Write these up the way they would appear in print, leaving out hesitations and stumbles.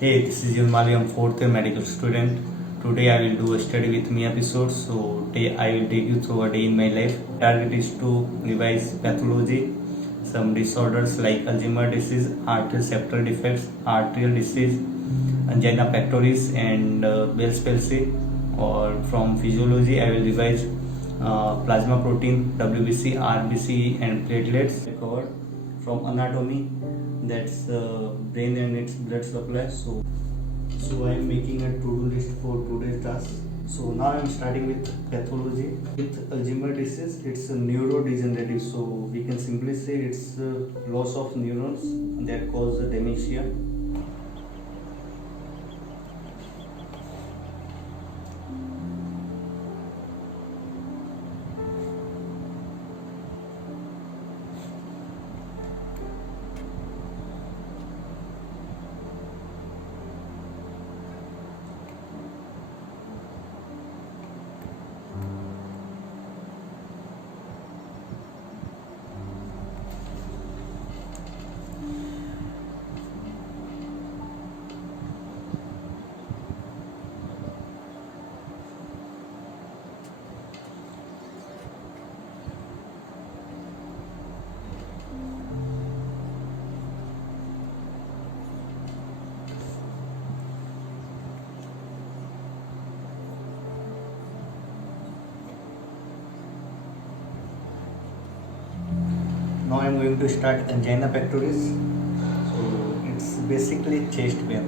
Hey, this is Yunmali. I'm fourth year medical student. Today I will do a study with me episode. So today I will take you through a day in my life. Target is to revise pathology, some disorders like Alzheimer's disease, arterial septal defects, arterial disease, angina pectoris, and Bell's palsy. Or from physiology, I will revise plasma protein, WBC, RBC, and platelets. Covered from anatomy, that's brain and its blood supply. So I am making a to-do list for today's task. So now I am starting with pathology. With Alzheimer's disease, it's a neurodegenerative. So we can simply say it's loss of neurons that cause dementia. Now I am going to start angina pectoris. So it's basically chest pain.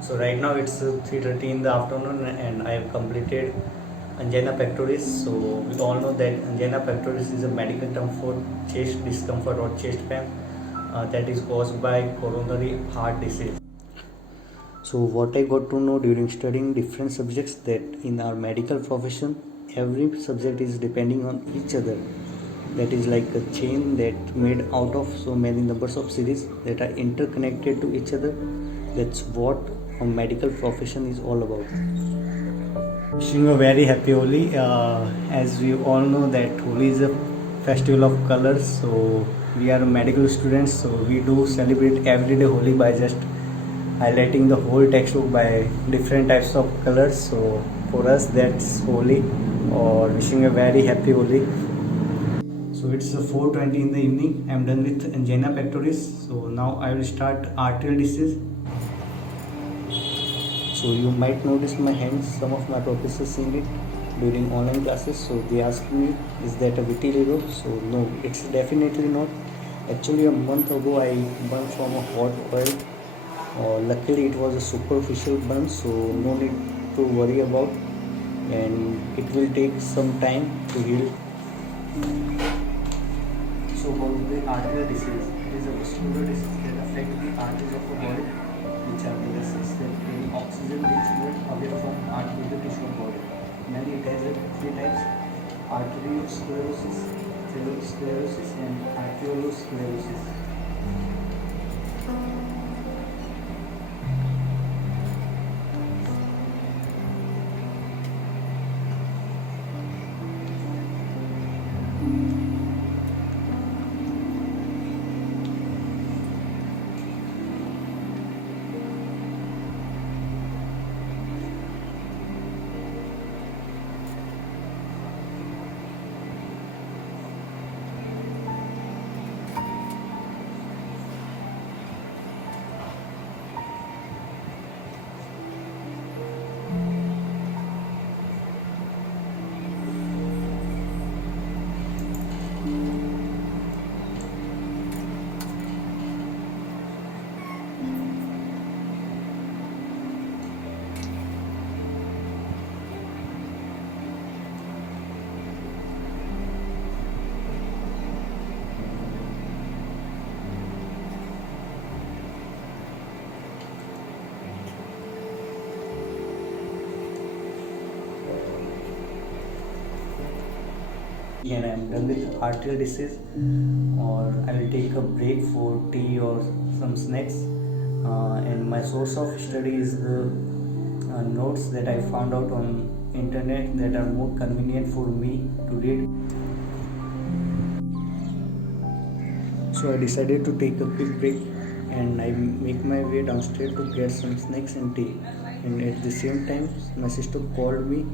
So right now it's 3:30 in the afternoon and I have completed angina pectoris. So we all know that angina pectoris is a medical term for chest discomfort or chest pain that is caused by coronary heart disease. So what I got to know during studying different subjects that in our medical profession every subject is depending on each other. That is like a chain that made out of so many numbers of series that are interconnected to each other. That's what a medical profession is all about. Wishing a very happy Holi. As we all know that Holi is a festival of colors. So we are medical students. So we do celebrate everyday Holi by just highlighting the whole textbook by different types of colors. So for us that's Holi or wishing a very happy Holi. So it's 4:20 in the evening. I'm done with angina pectoris. So now I will start arterial disease. So you might notice my hands. Some of my professors seen it during online classes. So they asked me, "Is that a vitiligo?" So no, it's definitely not. Actually, a month ago I burned from a hot oil. Luckily, it was a superficial burn, so no need to worry about. And it will take some time to heal. So about the arterial disease, it is a vascular disease that affects the arteries of the body, which are the vessels that carry oxygen-rich blood away from arterial tissue of body. Mainly it has three types: arteriosclerosis, atherosclerosis, and arteriolosclerosis. And I'm done with arterial disease, or I will take a break for tea or some snacks. And my source of study is the notes that I found out on internet that are more convenient for me to read. So I decided to take a quick break and I make my way downstairs to get some snacks and tea. And at the same time, my sister called me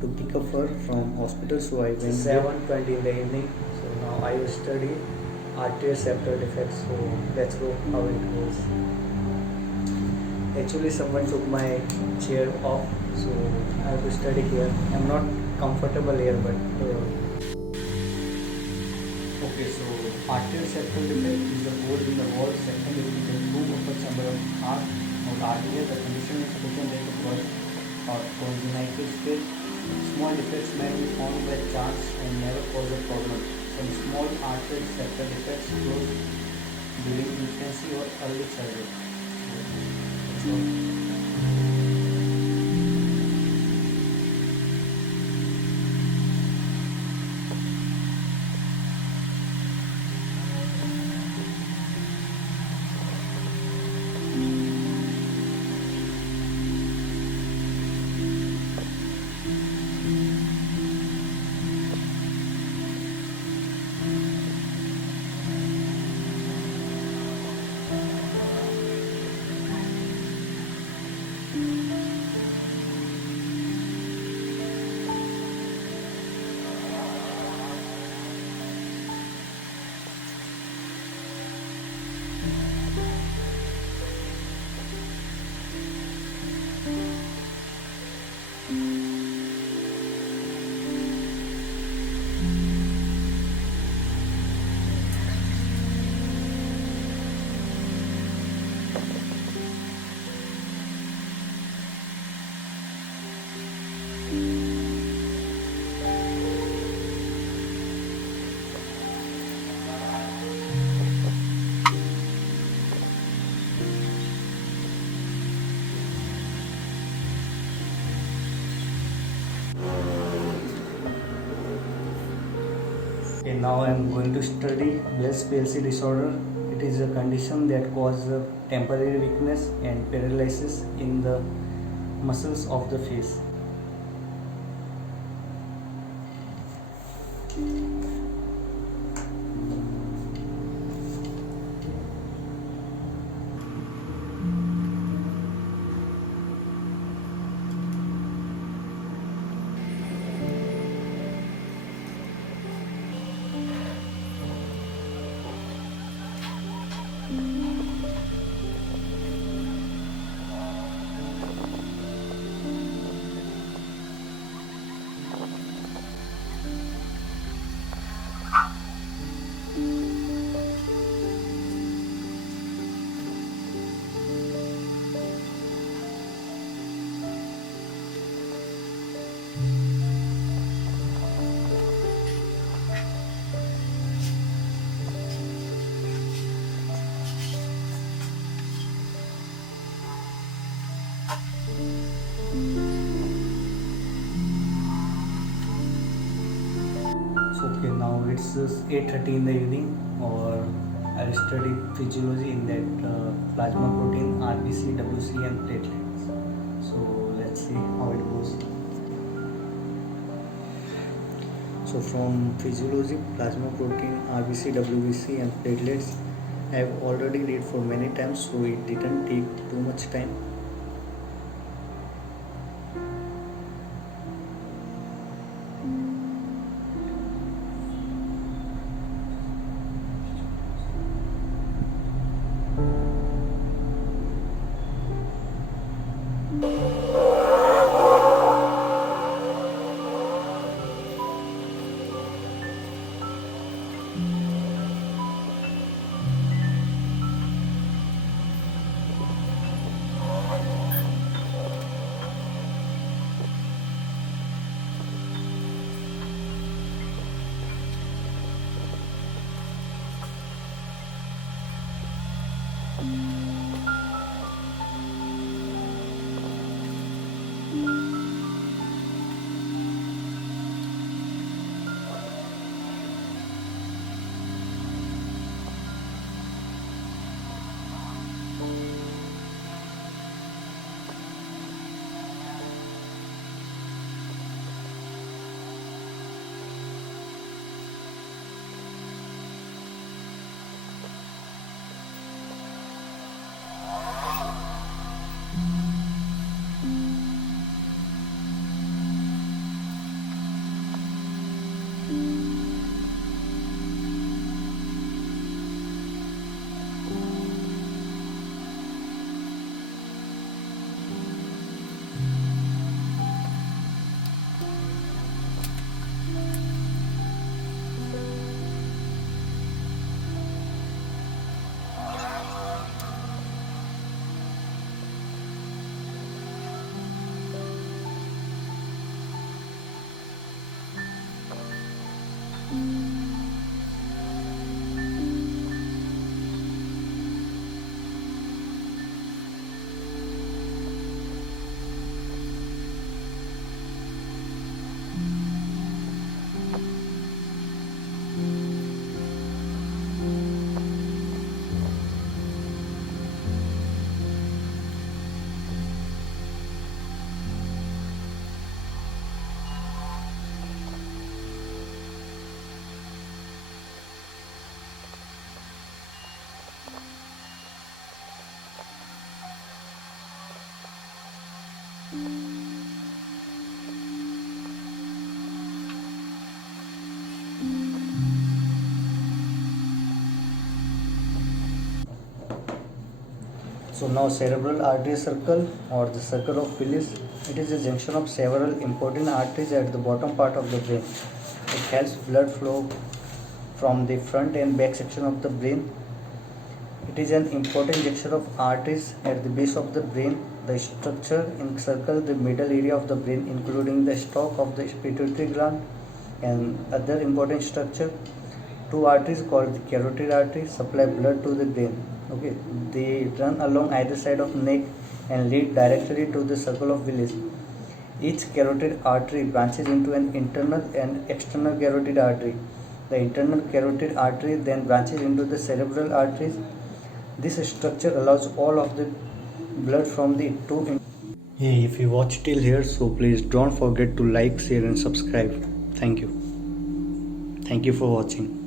to pick up her from hospital. So I went 7:20 in the evening. So now I will study arterial septal defects. So let's go how it goes. Actually, someone took my chair off, so I have to study here. I'm not comfortable here, but okay. So arterial septal defect is a hole in the wall secondary to the two upper chamber of heart or artery. The condition is looking like a cross or congenital state. Small defects may be found by chance and never cause a problem. Some small arterial septal defects grow during infancy or early childhood. So, okay, now I am going to study Bell's palsy disorder. It is a condition that causes temporary weakness and paralysis in the muscles of the face. So okay, now it's 8:30 in the evening, or I studied physiology in that plasma protein, RBC, WC, and platelets. So let's see how it goes. So from physiology, plasma protein, RBC, WBC, and platelets, I have already read for many times, so it didn't take too much time. So now cerebral artery circle or the circle of Willis, it is a junction of several important arteries at the bottom part of the brain. It helps blood flow from the front and back section of the brain. It is an important junction of arteries at the base of the brain. The structure encircles the middle area of the brain, including the stalk of the pituitary gland and other important structure. Two arteries called the carotid arteries supply blood to the brain. Okay, they run along either side of neck and lead directly to the circle of Willis. Each carotid artery branches into an internal and external carotid artery. The internal carotid artery then branches into the cerebral arteries. This structure allows all of the blood from the two. Hey, if you watch till here, so please don't forget to like, share, and subscribe. Thank you. Thank you for watching.